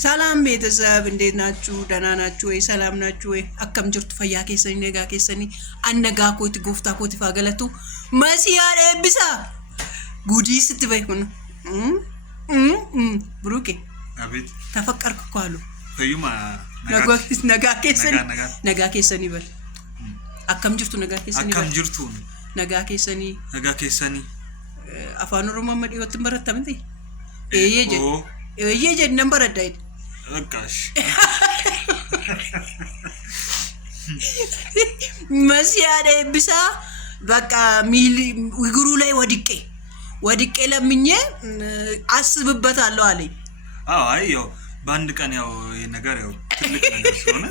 ሰላም ቤተሰብ እንዴት ናችሁ? ደህና ናችሁ ወይ? ሰላም ናችሁ ወይ? አከም ጅርቱ ፈያ ኬሰኒ ነጋ ኬሰኒ አነጋ ኮቲ ጎፍታ ኮቲ ፋገለቱ መሲያ ለብሳ ጉዲ ስትበይ ሆነ ብሩኬ አቤት ተፈቀርኩ እኮ አሉ ፈዩማ ነጋ ኬሰኒ በል አከም ጅርቱ ነጋ ኬሰኒ በል አከም ጅርቱ ነጋ ኬሰኒ አፋን ኦሮሞ መዲ ወትን በረተምንቴ እየጀ ነበር አዳይድ በቃሽ መሲያደ ብሳ በቃ ሚል እግሩ ላይ ወድቄ ለምኜ አስብበታለሁ አለኝ። አዎ አየው በአንድ ቀን ያው ነገር ያው ትልቅ ነገር ስለሆነ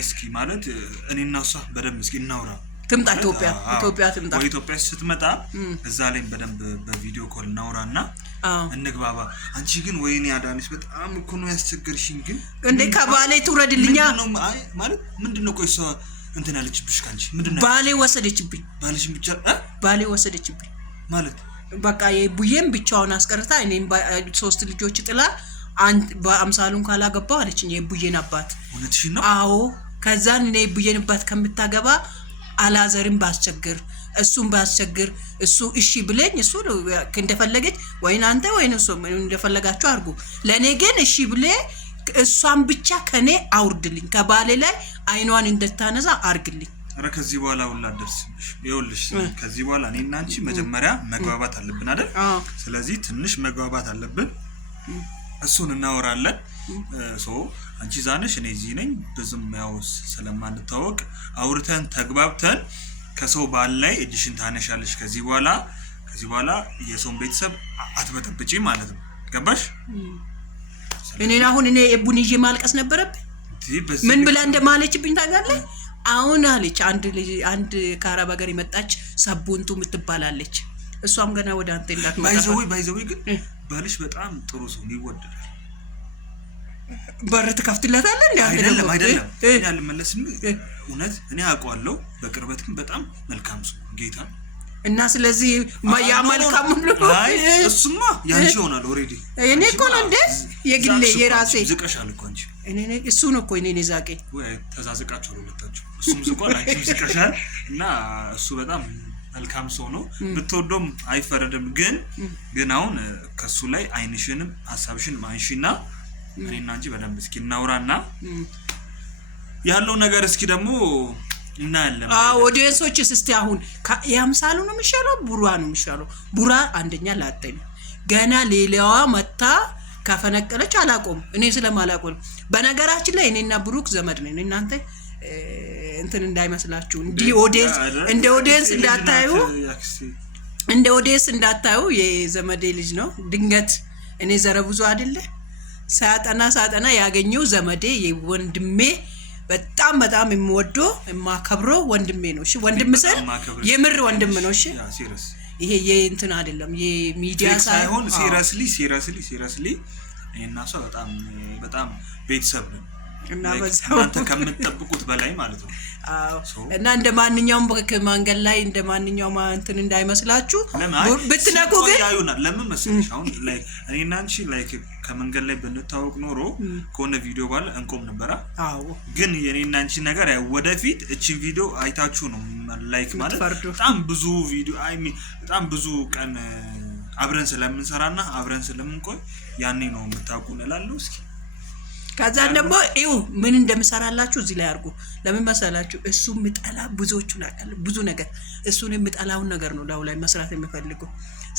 እስኪ ማለት እኔና እሷ በደንብ እስኪ እናውራ። ትምጣ ኢትዮጵያ ትምጣ። ኢትዮጵያ ስትመጣ እዛ ላይ በደንብ በቪዲዮ ኮል እናውራና እንግባባ። አንቺ ግን ወይኔ አዳንሽ በጣም እኮ ነው ያስቸገርሽኝ። ግን እንዴ ከባሌ ትውረድልኛ ማለት ምንድነው? ቆይ እሷ እንትን ያለችብሽ ካንቺ ምንድነው? ባሌ ወሰደችብኝ። ባልሽን ብቻ ባሌ ወሰደችብኝ ማለት በቃ የቡዬም ብቻውን አስቀርታ እኔም 3 ልጆች ጥላ በአምሳሉን ካላገባው አለችኝ። የቡዬን አባት እውነትሽን ነው? አዎ ከዛን እኔ የቡዬን አባት ከምታገባ አላዘርን ባስቸግር እሱን ባስቸግር እሱ እሺ ብለኝ እሱ እንደፈለገች ወይን አንተ ወይን እሱ እንደፈለጋችሁ አርጉ ለኔ ግን እሺ ብለ እሷን ብቻ ከኔ አውርድልኝ ከባሌ ላይ አይኗን እንደታነዛ አርግልኝ። አረ ከዚህ በኋላ ሁላ ደርስልሽ ይኸውልሽ ከዚህ በኋላ እኔና አንቺ መጀመሪያ መግባባት አለብን አይደል? ስለዚህ ትንሽ መግባባት አለብን። እሱን እናወራለን። አንቺ ዛነሽ እኔ እዚህ ነኝ ብዙም ያው ስለማንታወቅ አውርተን ተግባብተን ከሰው ባል ላይ እጅሽን ታነሻለሽ። ከዚህ በኋላ የሰውን ቤተሰብ አትበጠብጪ ማለት ነው። ገባሽ? እኔና አሁን እኔ የቡንዬ ማልቀስ ነበረብኝ። ምን ብላ እንደማለችብኝ ታውቃለህ? አሁን አለች አንድ ከአረብ ሀገር የመጣች ሰቦንቱ የምትባላለች እሷም ገና ወደ አንተ እንዳትመጣ ባይዘዊ ግን ባልሽ በጣም ጥሩ ሰው ይወደዳል። በር ትከፍትለታለህ እንዴ? አይደለም እኔ አልመለስም። እውነት እኔ አውቀዋለሁ በቅርበትም በጣም መልካም ሰው ጌታ እና ስለዚህ ያ መልካም ሁሉ እሱማ ያንቺ ሆናል ኦሬዲ። እኔ እኮ ነው እንዴ የግሌ የራሴ ዝቀሻል እኮ አንቺ እኔ እሱ ነው እኮ እኔ ዛቄ ወይ ተዛዝቃችሁ ነው መጣችሁ። እሱም ዝቋል አንቺም ዝቀሻል እና እሱ በጣም መልካም ሰው ነው። ብትወደውም አይፈረድም። ግን አሁን ከሱ ላይ አይንሽንም ሐሳብሽን ማንሺና እኔና አንቺ በደንብ እስኪ እናውራና ያለው ነገር እስኪ ደግሞ እናያለን። ኦዲየንሶችስ እስቲ አሁን ያምሳሉ ነው የሚሻለው ቡራ ነው የሚሻለው? ቡራ አንደኛ ላጠኝ ገና ሌላዋ መታ ካፈነቀለች አላቆም እኔ ስለማላቆም። በነገራችን ላይ እኔና ብሩክ ዘመድ ነን። እናንተ እንትን እንዳይመስላችሁ እንደ ኦዲየንስ እንዳታዩ የዘመዴ ልጅ ነው። ድንገት እኔ ዘረብዙ አይደለ ሳጠና ያገኘው ዘመዴ የወንድሜ በጣም የምወደው የማከብረው ወንድሜ ነው። እሺ ወንድም ስል የምር ወንድም ነው። እሺ ይሄ የእንትን አይደለም የሚዲያ ሳይሆን ሲሪየስሊ እኔና እሷ በጣም ቤተሰብ ነው እና እናንተ ከምትጠብቁት በላይ ማለት ነው። እና እንደ ማንኛውም መንገድ ላይ እንደ ማንኛውም እንትን እንዳይመስላችሁ ብትነቁ ግን ያዩናል። ለምን መሰለሽ አሁን ላይክ እኔና አንቺ ላይክ ከመንገድ ላይ ብንታወቅ ኖሮ ከሆነ ቪዲዮ ባለ እንቆም ነበር። ግን የኔና አንቺ ነገር ወደፊት እቺን ቪዲዮ አይታችሁ ነው ላይክ ማለት በጣም ብዙ ቪዲዮ በጣም ብዙ ቀን አብረን ስለምንሰራና አብረን ስለምንቆይ ያኔ ነው የምታውቁን እላለሁ። እስኪ ከዛ ደግሞ ምን እንደምሰራላችሁ እዚህ ላይ አድርጉ። ለምን መሰላችሁ? እሱ ምጣላ ብዙዎቹ ናቀል ብዙ ነገር እሱን የምጣላውን ነገር ነው ላው ላይ መስራት የሚፈልገው።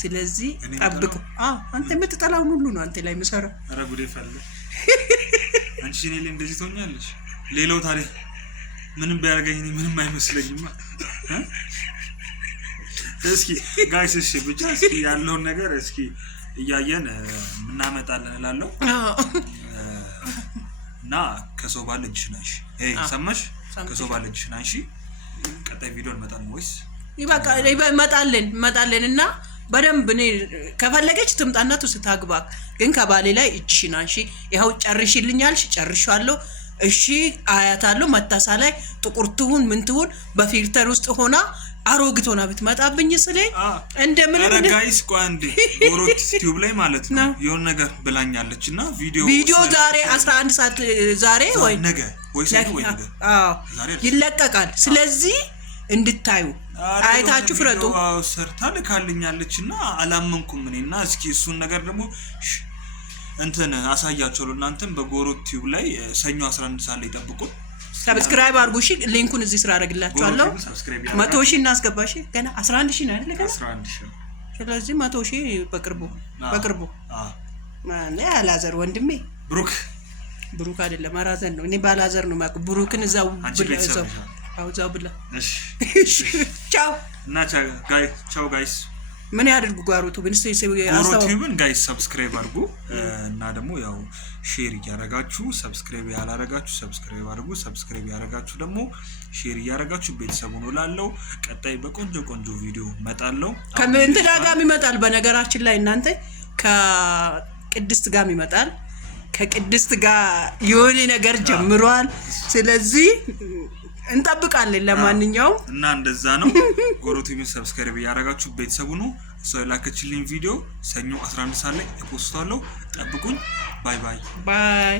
ስለዚህ ጠብቁ። አንተ የምትጠላውን ሁሉ ነው አንተ ላይ መስራት። አረ ጉዴ ፈለ አንቺ እኔ ላይ እንደዚህ ትሆኛለሽ። ሌላው ታዲያ ምንም ቢያርገኝ ምንም አይመስለኝም። እስኪ ጋይስ እሺ ብቻ እስኪ ያለውን ነገር እስኪ እያየን እናመጣለን እላለሁ። እና ከሰው ባለ እጅሽን አንሺ። ሰማሽ? ከሰው ባለ እጅሽን አንሺ። ቀጣይ ቪዲዮ እንመጣለን ወይስ ይበቃ? እንመጣለን እና በደንብ እኔ ከፈለገች ትምጣና ትስታግባ። ግን ከባሌ ላይ እጅሽን አንሺ። ይኸው ጨርሽልኛልሽ፣ ጨርሻለሁ። እሺ አያታለሁ። መታሳ ላይ ጥቁር ትሁን ምን ትሁን በፊልተር ውስጥ ሆና አሮግት ሆና ብትመጣብኝ ስለኝ እንደምን ምን ጋይስ ቋንዴ ጎሮት ዩቲዩብ ላይ ማለት ነው የሆነ ነገር ብላኛለች እና ቪዲዮ ዛሬ 11 ሰዓት ዛሬ ወይ ነገ ወይ ሰኞ ወይ ነገ ይለቀቃል። ስለዚህ እንድታዩ አይታችሁ ፍረጡ። ሰርታ ልካልኛለችና አላመንኩም እኔና እስኪ እሱን ነገር ደግሞ እንትን አሳያችኋለሁ። እናንተም በጎሮት ዩቲዩብ ላይ ሰኞ 11 ሰዓት ላይ ጠብቁ። ሰብስክራይብ አድርጉ። እሺ ሊንኩን እዚህ ስራ አደርግላችኋለሁ። 100,000 እናስገባሽ። ገና 11,000 ነው አይደል? ገና 11,000። ስለዚህ 100,000 በቅርቡ ማን አላዘር ወንድሜ ብሩክ አይደለም አራዘን ነው። እኔ ባላዘር ነው ማቁ ብሩክን እዛው ብላ። እሺ ቻው እና ቻው ጋይስ። ምን ያድርጉ ጓሮቱብን ጓሮቱብን ጋይስ ሰብስክራይብ አድርጉ እና ደግሞ ያው ሼር እያደረጋችሁ ሰብስክራይብ ያላረጋችሁ ሰብስክራይብ አድርጉ። ሰብስክራይብ ያደረጋችሁ ደግሞ ሼር እያደረጋችሁ ቤተሰቡን ወላለው ቀጣይ በቆንጆ ቪዲዮ መጣለው። ከእንትና ጋር ይመጣል። በነገራችን ላይ እናንተ ከቅድስት ጋር ይመጣል። ከቅድስት ጋር የሆነ ነገር ጀምሯል። ስለዚህ እንጠብቃለን። ለማንኛውም እና እንደዛ ነው። ጎሮቱብን ሰብስክራይብ ያደረጋችሁ ቤተሰቡ ነው። ሰው ላከችልኝ ቪዲዮ ሰኞ 11 ሰዓት ላይ እፖስታለሁ። ጠብቁኝ። ባይ